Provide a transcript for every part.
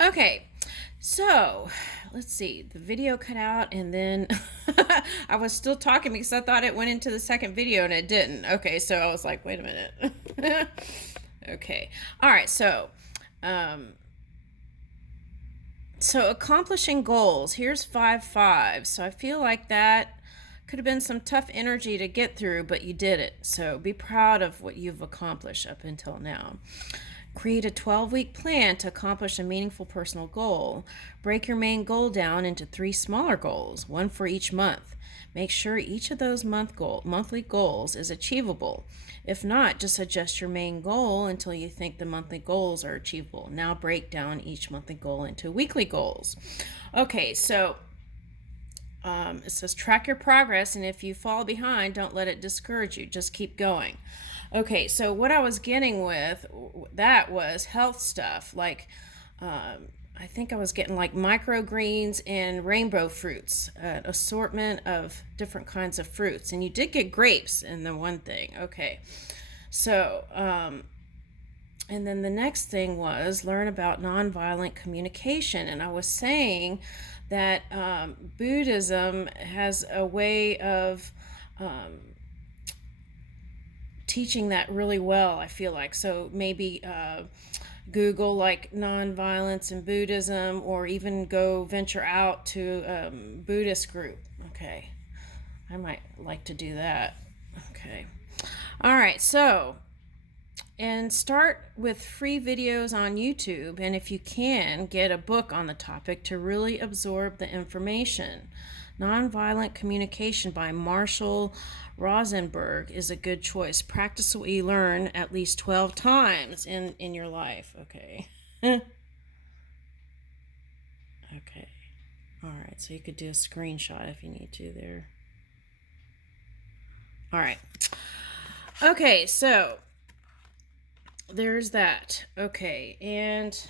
Okay, so let's see. The video cut out, and then I was still talking because I thought it went into the second video and it didn't. Okay, so I was like, wait a minute. Okay, all right. Um, so accomplishing goals. Here's 5-5. So I feel like that could have been some tough energy to get through, but you did it. So be proud of what you've accomplished up until now. Create a 12-week plan to accomplish a meaningful personal goal. Break your main goal down into 3 smaller goals, one for each month. Make sure each of those monthly goals is achievable. If not, just adjust your main goal until you think the monthly goals are achievable. Now break down each monthly goal into weekly goals. Okay, so it says track your progress, and if you fall behind, don't let it discourage you. Just keep going. Okay, so what I was getting with that was health stuff. Like, I think I was getting like microgreens and rainbow fruits, an assortment of different kinds of fruits. And you did get grapes in the one thing. Okay, so, and then the next thing was learn about nonviolent communication. And I was saying that Buddhism has a way of teaching that really well, I feel like. So maybe Google like nonviolence and Buddhism, or even go venture out to a Buddhist group. Okay, I might like to do that. Okay, all right, so and start with free videos on YouTube, and if you can, get a book on the topic to really absorb the information. Nonviolent Communication by Marshall Rosenberg is a good choice. Practice what you learn at least 12 times in your life. Okay. Okay. All right, so you could do a screenshot if you need to there. All right. Okay, so there's that. Okay, and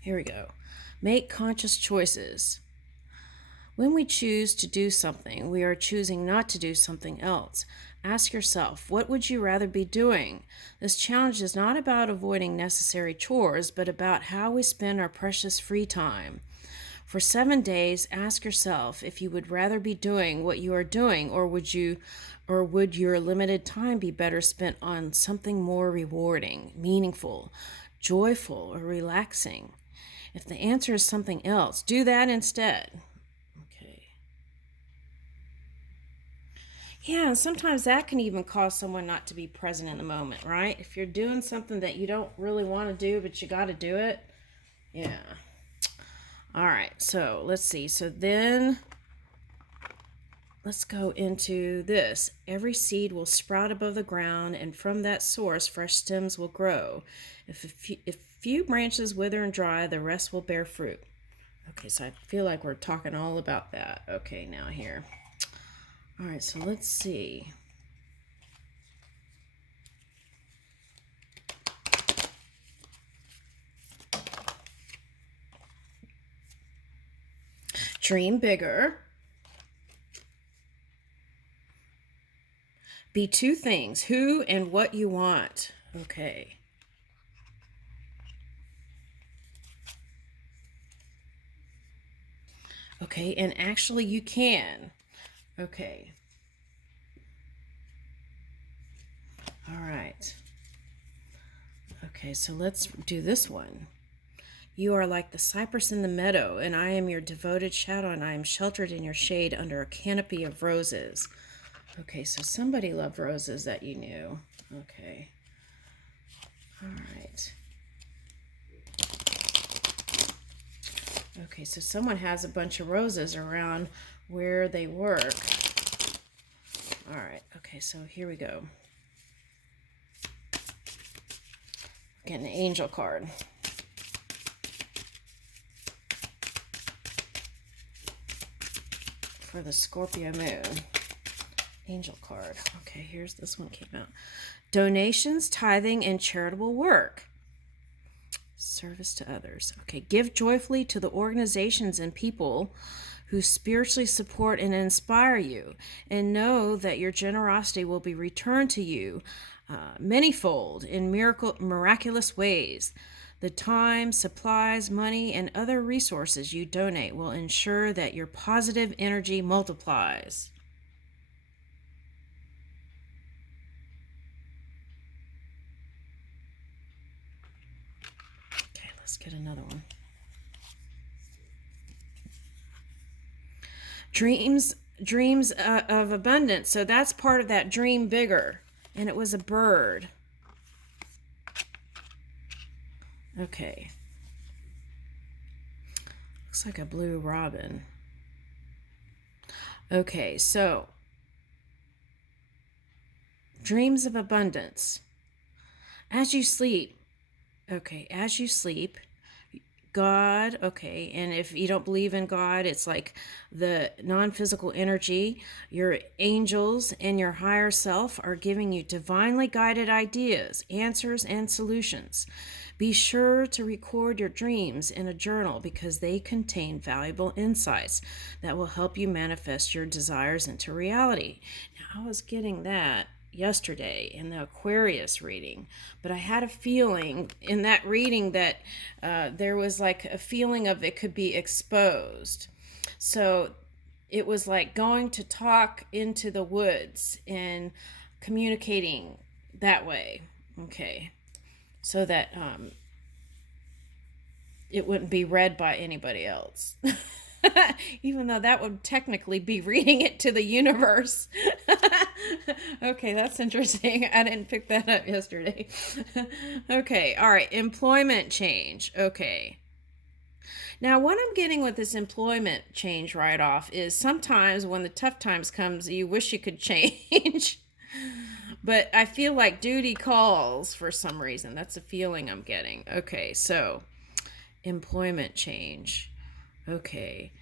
here we go. Make conscious choices. When we choose to do something, we are choosing not to do something else. Ask yourself, what would you rather be doing? This challenge is not about avoiding necessary chores, but about how we spend our precious free time. For 7 days, ask yourself if you would rather be doing what you are doing, or would your limited time be better spent on something more rewarding, meaningful, joyful, or relaxing? If the answer is something else, do that instead. Okay. Yeah, and sometimes that can even cause someone not to be present in the moment, right? If you're doing something that you don't really want to do, but you got to do it. Yeah. All right, so let's see. So then let's go into this. Every seed will sprout above the ground, and from that source, fresh stems will grow. If few branches wither and dry, the rest will bear fruit. Okay, so I feel like we're talking all about that. Okay, now here. All right, so let's see. Dream bigger. Be 2 things, who and what you want. Okay. Okay, and actually you can. Okay. All right. Okay, so let's do this one. You are like the cypress in the meadow, and I am your devoted shadow, and I am sheltered in your shade under a canopy of roses. Okay, so somebody loved roses that you knew. Okay. All right. Okay, so someone has a bunch of roses around where they work. All right, okay, so here we go. Getting an angel card. For the Scorpio moon. Angel card. Okay, here's this one came out. Donations, tithing, and charitable work. Service to others. Okay, give joyfully to the organizations and people who spiritually support and inspire you, and know that your generosity will be returned to you. manyfold in miraculous ways. The time, supplies, money, and other resources you donate will ensure that your positive energy multiplies. Okay, let's get another one. Dreams of abundance. So that's part of that dream bigger. And it was a bird. Okay. Looks like a blue robin. Okay, so dreams of abundance. As you sleep, God, okay, and if you don't believe in God, it's like the non-physical energy, your angels and your higher self are giving you divinely guided ideas, answers, and solutions. Be sure to record your dreams in a journal because they contain valuable insights that will help you manifest your desires into reality. Now, I was getting that yesterday in the Aquarius reading, but I had a feeling in that reading that there was like a feeling of it could be exposed. So it was like going to talk into the woods and communicating that way. Okay. So that it wouldn't be read by anybody else. Even though that would technically be reading it to the universe. Okay, that's interesting. I didn't pick that up yesterday. Okay, all right. Employment change. Okay. Now, what I'm getting with this employment change right off is sometimes when the tough times comes, you wish you could change. But I feel like duty calls for some reason. That's a feeling I'm getting. Okay, so employment change. Okay.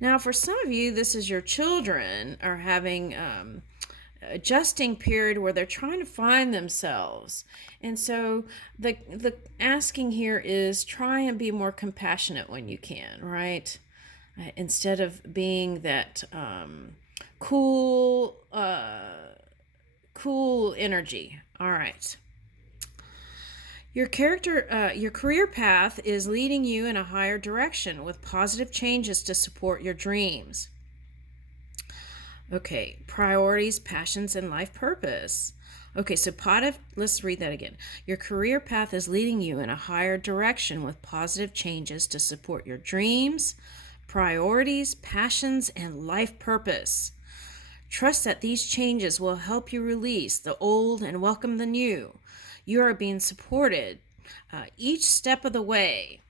Now, for some of you, this is your children are having adjusting period where they're trying to find themselves. And so the asking here is try and be more compassionate when you can, right? Instead of being that cool energy. All right. Your career path is leading you in a higher direction with positive changes to support your dreams. Okay, priorities, passions, and life purpose. Okay, so let's read that again. Your career path is leading you in a higher direction with positive changes to support your dreams, priorities, passions, and life purpose. Trust that these changes will help you release the old and welcome the new. You are being supported each step of the way.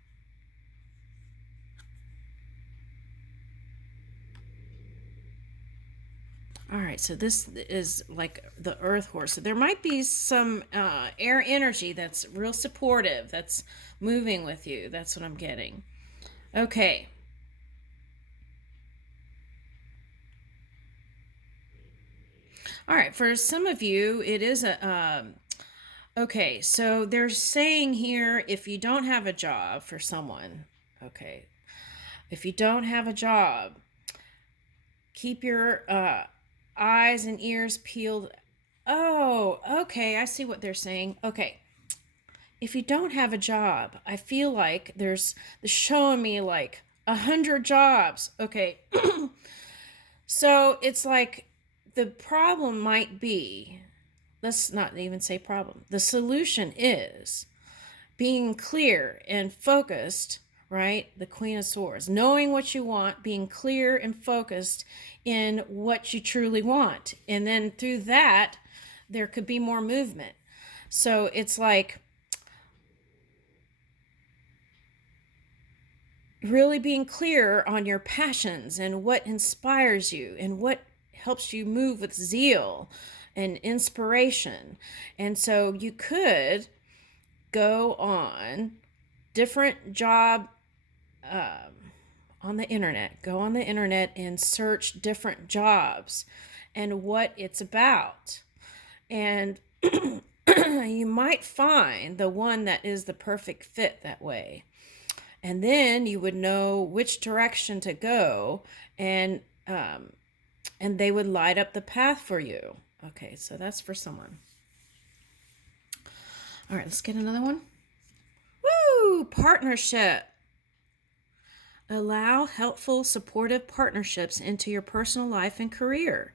All right, so this is like the earth horse. So there might be some air energy that's real supportive, that's moving with you. That's what I'm getting. Okay. All right, for some of you, it is a... okay, so they're saying here, if you don't have a job for someone, okay, if you don't have a job, keep your eyes and ears peeled. Oh, okay, I see what they're saying. Okay, if you don't have a job, I feel like there's showing me like 100 jobs. Okay, so it's like the problem might be, let's not even say problem. The solution is being clear and focused, right? The Queen of Swords, knowing what you want, being clear and focused in what you truly want. And then through that, there could be more movement. So it's like really being clear on your passions and what inspires you and what helps you move with zeal and inspiration. And so you could go on different job on the internet. Go on the internet and search different jobs and what it's about. And you might find the one that is the perfect fit that way. And then you would know which direction to go, and they would light up the path for you. Okay, so that's for someone. All right, let's get another one. Woo! Partnership. Allow helpful, supportive partnerships into your personal life and career,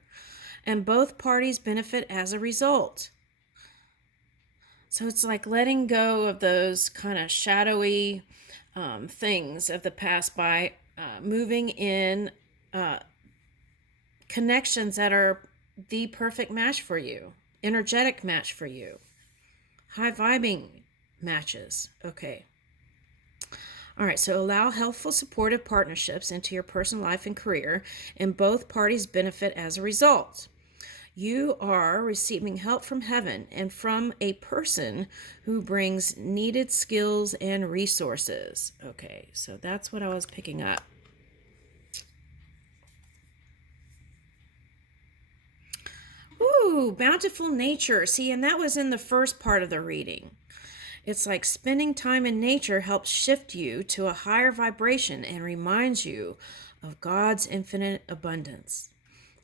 and both parties benefit as a result. So it's like letting go of those kind of shadowy things of the past by moving in connections that are the perfect match for you, energetic match for you, high vibing matches. Okay. All right, so allow helpful, supportive partnerships into your personal life and career, and both parties benefit as a result. You are receiving help from heaven and from a person who brings needed skills and resources. Okay, so that's what I was picking up. Ooh, bountiful nature. See, and that was in the first part of the reading. It's like spending time in nature helps shift you to a higher vibration and reminds you of God's infinite abundance.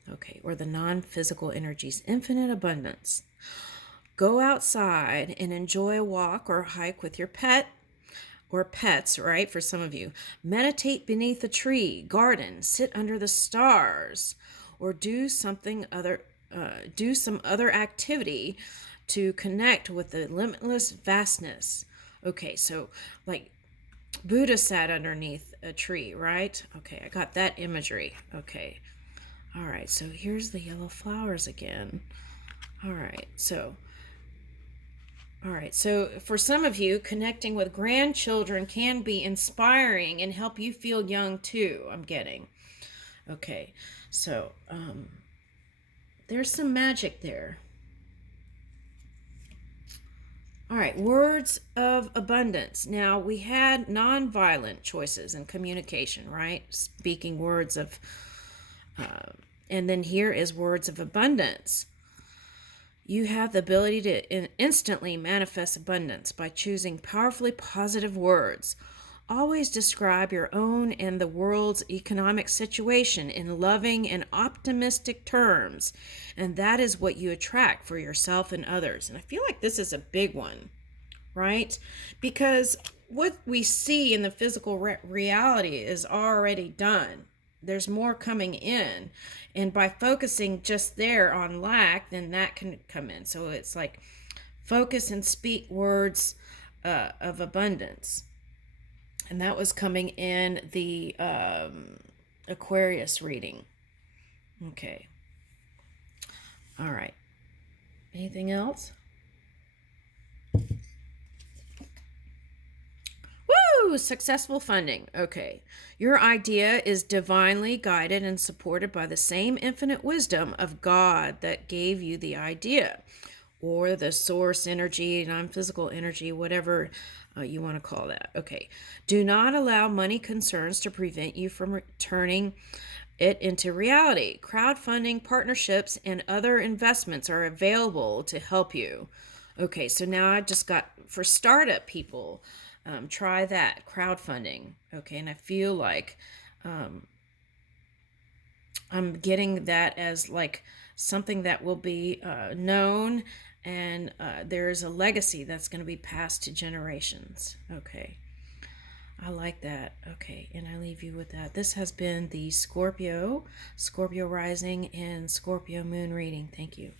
Okay, or the non-physical energy's infinite abundance. Go outside and enjoy a walk or a hike with your pet or pets, right? For some of you, meditate beneath a tree, garden, sit under the stars, or do some other activity to connect with the limitless vastness. Okay, so like Buddha sat underneath a tree, right? Okay, I got that imagery. Okay. All right, so here's the yellow flowers again. All right, so for some of you, connecting with grandchildren can be inspiring and help you feel young too, I'm getting. Okay, so there's some magic there. All right, words of abundance. Now, we had nonviolent choices in communication, right? Speaking words of, and then here is words of abundance. You have the ability to instantly manifest abundance by choosing powerfully positive words. Always describe your own and the world's economic situation in loving and optimistic terms, and that is what you attract for yourself and others. And I feel like this is a big one, right? Because what we see in the physical reality is already done. There's more coming in. And by focusing just there on lack, then that can come in. So it's like focus and speak words of abundance. And that was coming in the Aquarius reading. Okay. All right. Anything else? Woo! Successful funding. Okay. Your idea is divinely guided and supported by the same infinite wisdom of God that gave you the idea, or the source energy, non-physical energy, whatever you want to call that. Okay. Do not allow money concerns to prevent you from turning it into reality. Crowdfunding, partnerships, and other investments are available to help you. Okay, so now I just got for startup people, try that crowdfunding. Okay, and I feel like I'm getting that as like something that will be known, and there's a legacy that's going to be passed to generations. Okay. I like that. Okay, and I leave you with that. This has been the Scorpio rising, and Scorpio moon reading. Thank you.